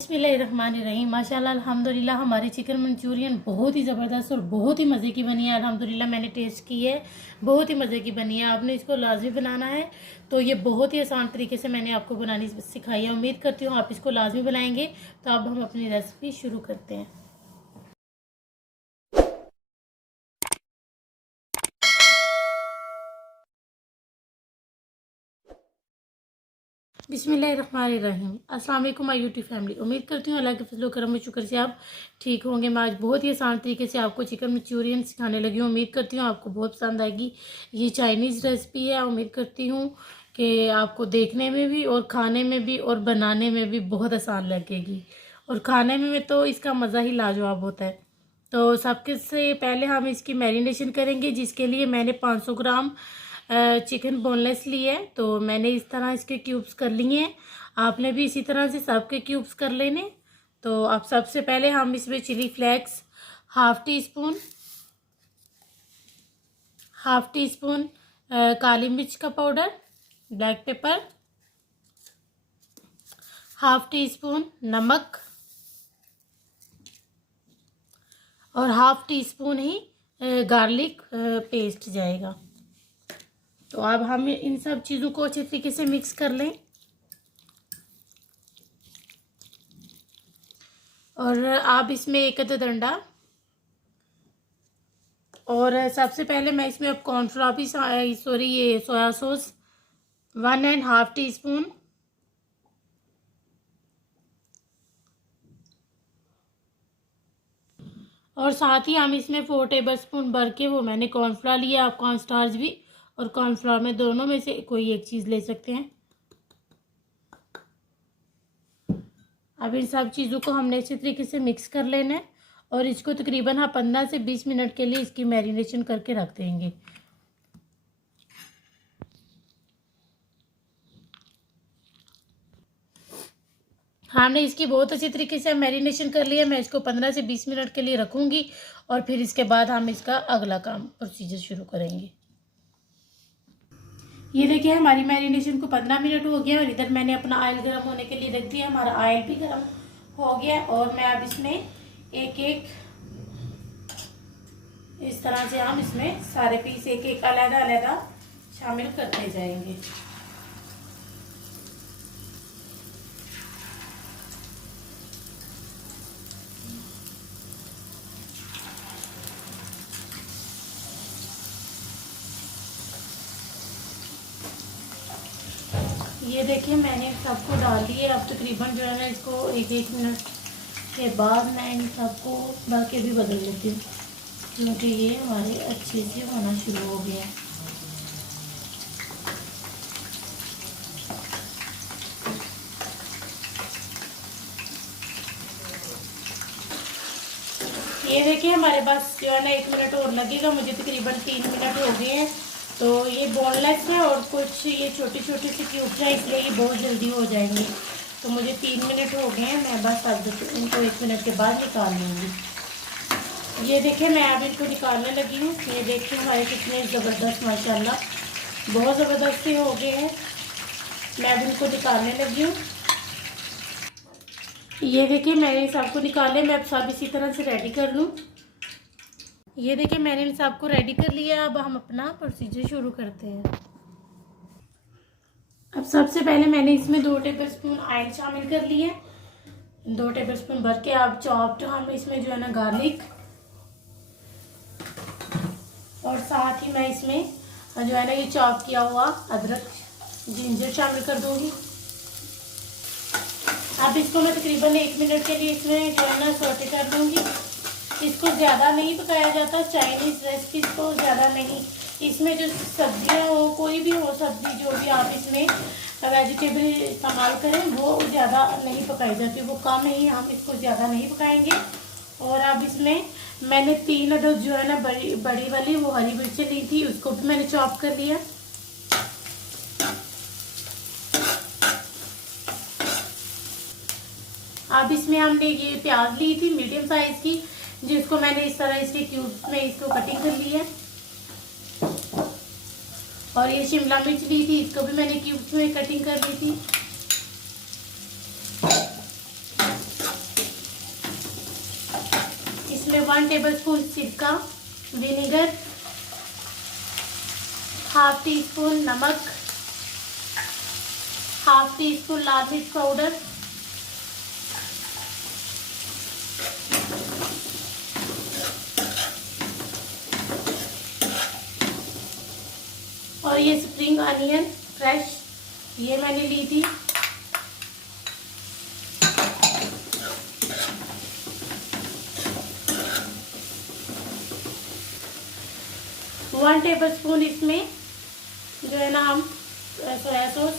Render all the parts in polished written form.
बिस्मिल्लाहिर्रहमानिर्रहीम। माशाल्लाह अल्हम्दुलिल्लाह हमारी चिकन मंचूरियन बहुत ही ज़बरदस्त और बहुत ही मज़े की बनी है। अल्हम्दुलिल्लाह मैंने टेस्ट की है, बहुत ही मज़े की बनी है। आपने इसको लाजमी बनाना है। तो ये बहुत ही आसान तरीके से मैंने आपको बनानी सिखाई है। उम्मीद करती हूँ आप इसको लाजमी बनाएंगे। तो अब हम अपनी रेसिपी शुरू करते हैं। बिस्मिल्लाहिर्रहमानिर्रहीम। अस्सलाम वालेकुम माय यूट्यूब फैमिली। उम्मीद करती हूँ अल्लाह के फजल करम और शुक्र से आप ठीक होंगे। मैं आज बहुत ही आसान तरीके से आपको चिकन मंचूरियन सिखाने लगी हूँ। उम्मीद करती हूँ आपको बहुत पसंद आएगी। ये चाइनीज़ रेसिपी है। उम्मीद करती हूँ कि आपको देखने में भी और खाने में भी और बनाने में भी बहुत आसान लगेगी। और खाने में तो इसका मज़ा ही लाजवाब होता है। तो सबके से पहले हम इसकी मैरिनेशन करेंगे, जिसके लिए मैंने 500 ग्राम चिकन बोनलेस लिए है। तो मैंने इस तरह इसके क्यूब्स कर लिए हैं। आपने भी इसी तरह से सबके क्यूब्स कर लेने। तो अब सबसे पहले हम इसमें chili flakes half teaspoon काली मिर्च का powder, black pepper, half teaspoon नमक और हाफ टी स्पून ही गार्लिक पेस्ट जाएगा। तो अब हम इन सब चीज़ों को अच्छे तरीके से मिक्स कर लें। और आप इसमें एक अदद अंडा, और सबसे पहले मैं इसमें अब कॉर्नफ्लोर भी ये सोया सॉस 1.5 टीस्पून, और साथ ही हम इसमें 4 टेबलस्पून भर के वो मैंने कॉर्नफ्लोर लिया। आप कॉर्नस्टार्च भी और कॉर्नफ्लोर में दोनों में से कोई एक चीज़ ले सकते हैं। अब इन सब चीज़ों को हमने अच्छे तरीके से मिक्स कर लेना है और इसको तकरीबन 15 से 20 मिनट के लिए इसकी मैरिनेशन करके रख देंगे। हमने इसकी बहुत अच्छी तरीके से मैरिनेशन कर लिया। मैं इसको 15 से 20 मिनट के लिए रखूँगी और फिर इसके बाद हम इसका अगला काम प्रोसीजर शुरू करेंगे। ये देखिए हमारी मैरिनेशन को 15 मिनट हो गया और इधर मैंने अपना ऑयल गर्म होने के लिए रख दिया। हमारा ऑयल भी गर्म हो गया और मैं अब इसमें एक एक इस तरह से हम इसमें सारे पीस एक एक अलग अलग शामिल करते जाएंगे। ये देखिए मैंने सबको डाल दिए। अब तकरीबन जो है ना इसको एक एक मिनट के बाद मैं इन सबको भर के भी बदल लेती हूँ, क्योंकि ये हमारे अच्छे से होना शुरू हो गया। ये देखिए हमारे पास जो है ना 1 मिनट और लगेगा। मुझे तकरीबन 3 मिनट हो गए हैं। तो ये बोनलेस है और कुछ ये छोटी छोटी सी क्यूब्स हैं, इसलिए ये बहुत जल्दी हो जाएंगे। तो मुझे 3 मिनट हो गए हैं। मैं बस अब इनको 1 मिनट के बाद निकाल लूँगी। ये देखिए मैं अब इनको निकालने लगी हूँ। ये देखिए हमारे कितने ज़बरदस्त माशाल्लाह बहुत ज़बरदस्त से हो गए हैं। मैं अब इनको निकालने लगी हूँ। ये देखिए मैंने सबको निकाले। मैं अब सब इसी तरह से रेडी कर लूँ। ये देखिए मैंने इन सबको रेडी कर लिया। अब हम अपना प्रोसीजर शुरू करते हैं। अब सबसे पहले मैंने इसमें 2 टेबलस्पून ऑयल शामिल कर लिए। 2 टेबलस्पून भर के अब चॉप्ड हम इसमें जो है ना गार्लिक, और साथ ही मैं इसमें जो है ना ये चॉप किया हुआ अदरक जिंजर शामिल कर दूंगी। अब इसको मैं तकरीबन 1 मिनट के लिए इसमें जो है ना सौटे कर दूंगी। इसको ज़्यादा नहीं पकाया जाता। चाइनीज़ रेसिपीज को ज़्यादा नहीं, इसमें जो सब्जियां हो, कोई भी हो सब्जी, जो भी आप इसमें वेजिटेबल इस्तेमाल करें वो ज़्यादा नहीं पकाई जाती, वो कम ही हम इसको ज़्यादा नहीं पकाएंगे। और अब इसमें मैंने 3 अदद जो है ना बड़ी वाली वो हरी मिर्चें ली थी, उसको भी मैंने चॉप कर लिया। अब इसमें हमने ये प्याज ली थी मीडियम साइज की, जिसको मैंने इस तरह इसके क्यूब्स में इसको कटिंग कर लिया। और ये शिमला मिर्च ली थी, इसको भी मैंने क्यूब्स में कटिंग कर ली थी। इसमें 1 टेबलस्पून सिरका, विनेगर, हाफ टी स्पून नमक, हाफ टी स्पून लाल मिर्च पाउडर, और ये स्प्रिंग अनियन फ्रेश ये मैंने ली थी। वन टेबलस्पून इसमें जो है ना हम सोया सॉस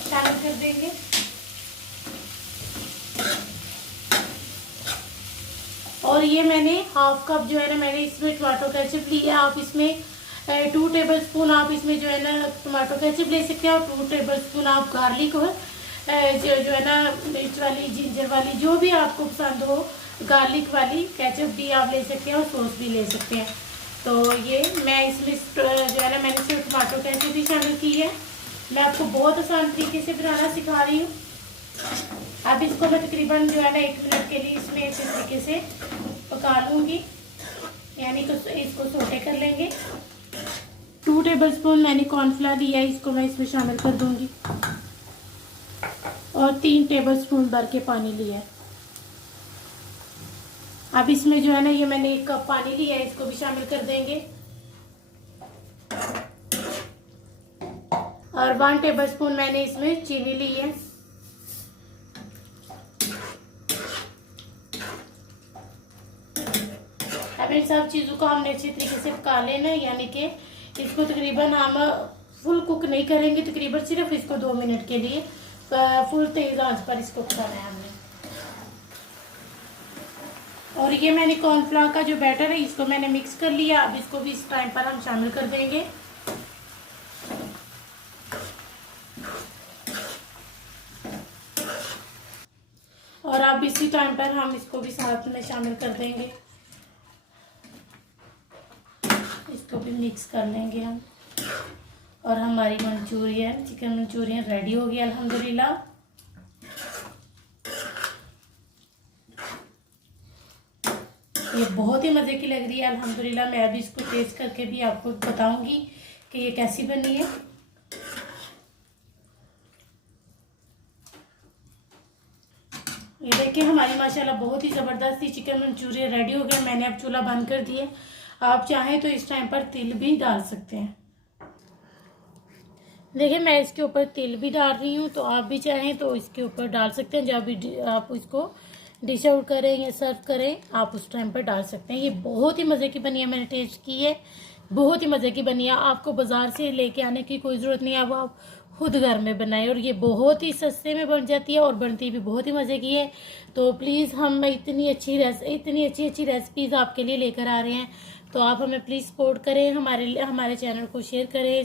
शामिल कर देंगे। और ये मैंने हाफ कप जो है ना मैंने इसमें टमाटो केचप लिया। आप इसमें 2 टेबलस्पून आप इसमें जो है ना टमाटो केचप ले सकते हैं, और 2 टेबलस्पून आप गार्लिक और जो है ना मिर्च वाली, जिंजर वाली, जो भी आपको पसंद हो, गार्लिक वाली केचप भी आप ले सकते हैं और सॉस भी ले सकते हैं। तो ये मैं इसमें जो है ना मैंने सिर्फ टमाटो केचप भी शामिल की है। मैं आपको बहुत आसान तरीके से बनाना सिखा रही हूँ। अब इसको मैं तकरीबन जो है ना 1 मिनट के लिए इसमें इसी तरीके से पका लूँगी, यानी कि इसको सोटे कर लेंगे। 2 टेबलस्पून मैंने कॉर्नफ्लावर लिया है, इसको मैं इसमें शामिल कर दूँगी, और 3 टेबलस्पून भर के पानी लिया है। अब इसमें जो है ना ये मैंने 1 कप पानी लिया है, इसको भी शामिल कर देंगे, और 1 टेबलस्पून मैंने इसमें चीनी ली है। अब इन सब चीज़ों को हमने अच्छी तरीके से पका लेना, यानी कि इसको तकरीबन हम फुल कुक नहीं करेंगे, तकरीबन सिर्फ इसको 2 मिनट के लिए फुल तेज आंच पर इसको पकाना है हमने। और ये मैंने कॉर्नफ्लावर का जो बैटर है इसको मैंने मिक्स कर लिया। अब इसको भी इस टाइम पर हम शामिल कर देंगे। और अब इसी टाइम पर हम इसको भी साथ में शामिल कर देंगे, इसको भी मिक्स कर लेंगे हम। और हमारी मंचूरियन, चिकन मंचूरियन रेडी हो गया अल्हम्दुलिल्लाह। ये बहुत ही मज़े की लग रही है अल्हम्दुलिल्लाह। मैं अभी इसको टेस्ट करके भी आपको बताऊंगी कि ये कैसी बनी है। ये देखिए हमारी माशाल्लाह बहुत ही ज़बरदस्त ही चिकन मंचूरियन रेडी हो गया। मैंने अब चूल्हा बंद कर दिए। आप चाहें तो इस टाइम पर तिल भी डाल सकते हैं। देखिए मैं इसके ऊपर तिल भी डाल रही हूँ, तो आप भी चाहें तो इसके ऊपर डाल सकते हैं। जब भी आप इसको डिश आउट करें या सर्व करें, आप उस टाइम पर डाल सकते हैं। ये बहुत ही मज़े की बनी है, मैंने टेस्ट की है, बहुत ही मज़े की बनी है। आपको बाज़ार से लेके आने की कोई ज़रूरत नहीं है, अब आप खुद घर में बनाएं। और ये बहुत ही सस्ते में बन जाती है और बनती भी बहुत ही मज़े की है। तो प्लीज़ हम इतनी अच्छी रेसिपीज़ आपके लिए लेकर आ रहे हैं, तो आप हमें प्लीज़ सपोर्ट करें, हमारे चैनल को शेयर करें,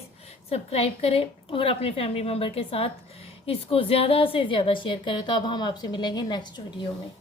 सब्सक्राइब करें, और अपने फैमिली मेम्बर के साथ इसको ज़्यादा से ज़्यादा शेयर करें। तो अब हम आपसे मिलेंगे नेक्स्ट वीडियो में।